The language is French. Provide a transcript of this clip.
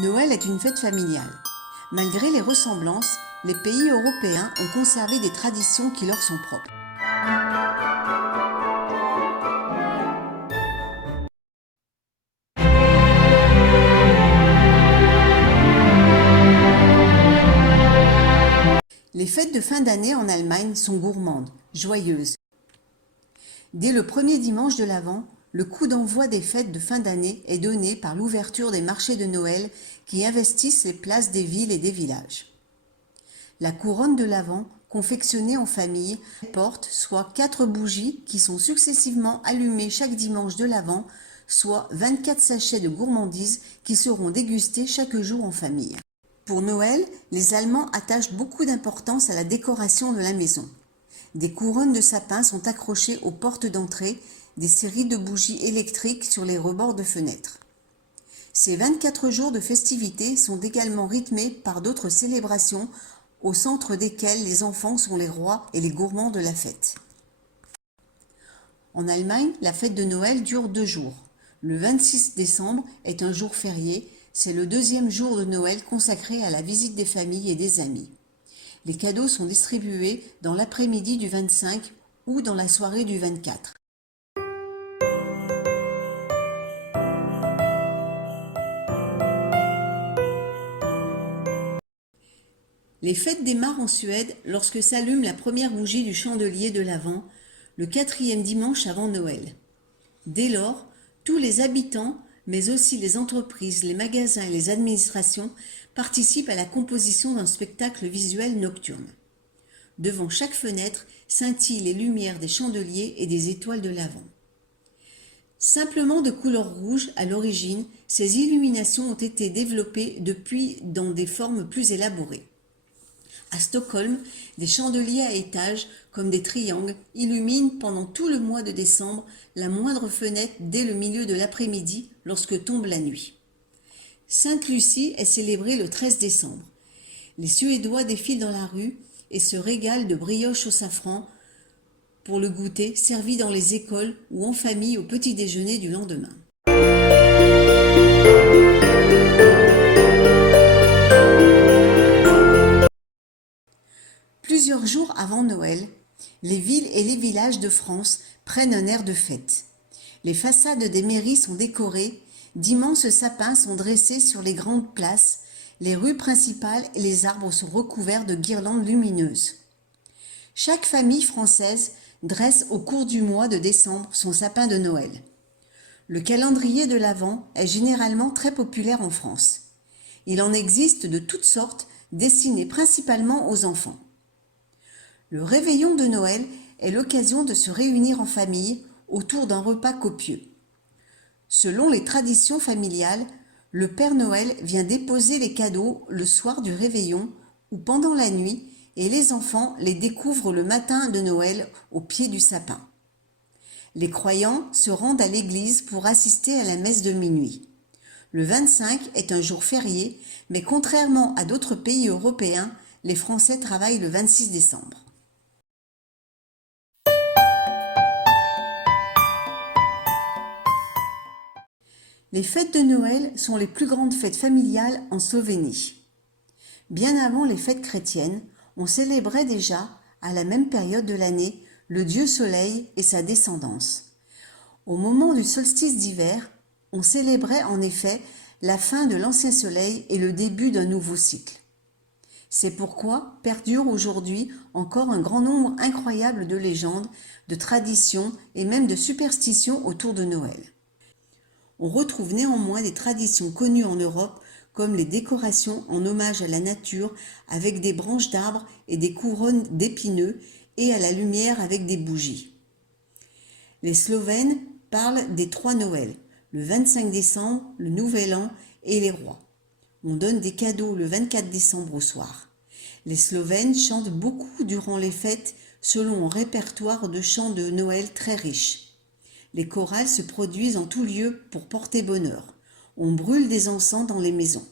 Noël est une fête familiale. Malgré les ressemblances, les pays européens ont conservé des traditions qui leur sont propres. Les fêtes de fin d'année en Allemagne sont gourmandes, joyeuses. Dès le premier dimanche de l'Avent, le coup d'envoi des fêtes de fin d'année est donné par l'ouverture des marchés de Noël qui investissent les places des villes et des villages. La couronne de l'Avent, confectionnée en famille, porte soit 4 bougies qui sont successivement allumées chaque dimanche de l'Avent, soit 24 sachets de gourmandises qui seront dégustés chaque jour en famille. Pour Noël, les Allemands attachent beaucoup d'importance à la décoration de la maison. Des couronnes de sapin sont accrochées aux portes d'entrée, des séries de bougies électriques sur les rebords de fenêtres. Ces 24 jours de festivités sont également rythmés par d'autres célébrations, au centre desquelles les enfants sont les rois et les gourmands de la fête. En Allemagne, la fête de Noël dure 2 jours. Le 26 décembre est un jour férié, c'est le deuxième jour de Noël consacré à la visite des familles et des amis. Les cadeaux sont distribués dans l'après-midi du 25 ou dans la soirée du 24. Les fêtes démarrent en Suède lorsque s'allume la première bougie du chandelier de l'Avent, le 4e dimanche avant Noël. Dès lors, tous les habitants, mais aussi les entreprises, les magasins et les administrations participent à la composition d'un spectacle visuel nocturne. Devant chaque fenêtre scintillent les lumières des chandeliers et des étoiles de l'Avent. Simplement de couleur rouge à l'origine, ces illuminations ont été développées depuis dans des formes plus élaborées. À Stockholm, des chandeliers à étages, comme des triangles, illuminent pendant tout le mois de décembre la moindre fenêtre dès le milieu de l'après-midi lorsque tombe la nuit. Sainte-Lucie est célébrée le 13 décembre. Les Suédois défilent dans la rue et se régalent de brioches au safran pour le goûter servi dans les écoles ou en famille au petit déjeuner du lendemain. Plusieurs jours avant Noël, les villes et les villages de France prennent un air de fête. Les façades des mairies sont décorées, d'immenses sapins sont dressés sur les grandes places, les rues principales et les arbres sont recouverts de guirlandes lumineuses. Chaque famille française dresse au cours du mois de décembre son sapin de Noël. Le calendrier de l'Avent est généralement très populaire en France. Il en existe de toutes sortes, destinés principalement aux enfants. Le réveillon de Noël est l'occasion de se réunir en famille autour d'un repas copieux. Selon les traditions familiales, le Père Noël vient déposer les cadeaux le soir du réveillon ou pendant la nuit et les enfants les découvrent le matin de Noël au pied du sapin. Les croyants se rendent à l'église pour assister à la messe de minuit. Le 25 est un jour férié, mais contrairement à d'autres pays européens, les Français travaillent le 26 décembre. Les fêtes de Noël sont les plus grandes fêtes familiales en Slovénie. Bien avant les fêtes chrétiennes, on célébrait déjà, à la même période de l'année, le dieu Soleil et sa descendance. Au moment du solstice d'hiver, on célébrait en effet la fin de l'ancien soleil et le début d'un nouveau cycle. C'est pourquoi perdure aujourd'hui encore un grand nombre incroyable de légendes, de traditions et même de superstitions autour de Noël. On retrouve néanmoins des traditions connues en Europe comme les décorations en hommage à la nature avec des branches d'arbres et des couronnes d'épineux et à la lumière avec des bougies. Les Slovènes parlent des 3 Noëls, le 25 décembre, le Nouvel An et les rois. On donne des cadeaux le 24 décembre au soir. Les Slovènes chantent beaucoup durant les fêtes selon un répertoire de chants de Noël très riche. Les chorales se produisent en tout lieu pour porter bonheur. On brûle des encens dans les maisons.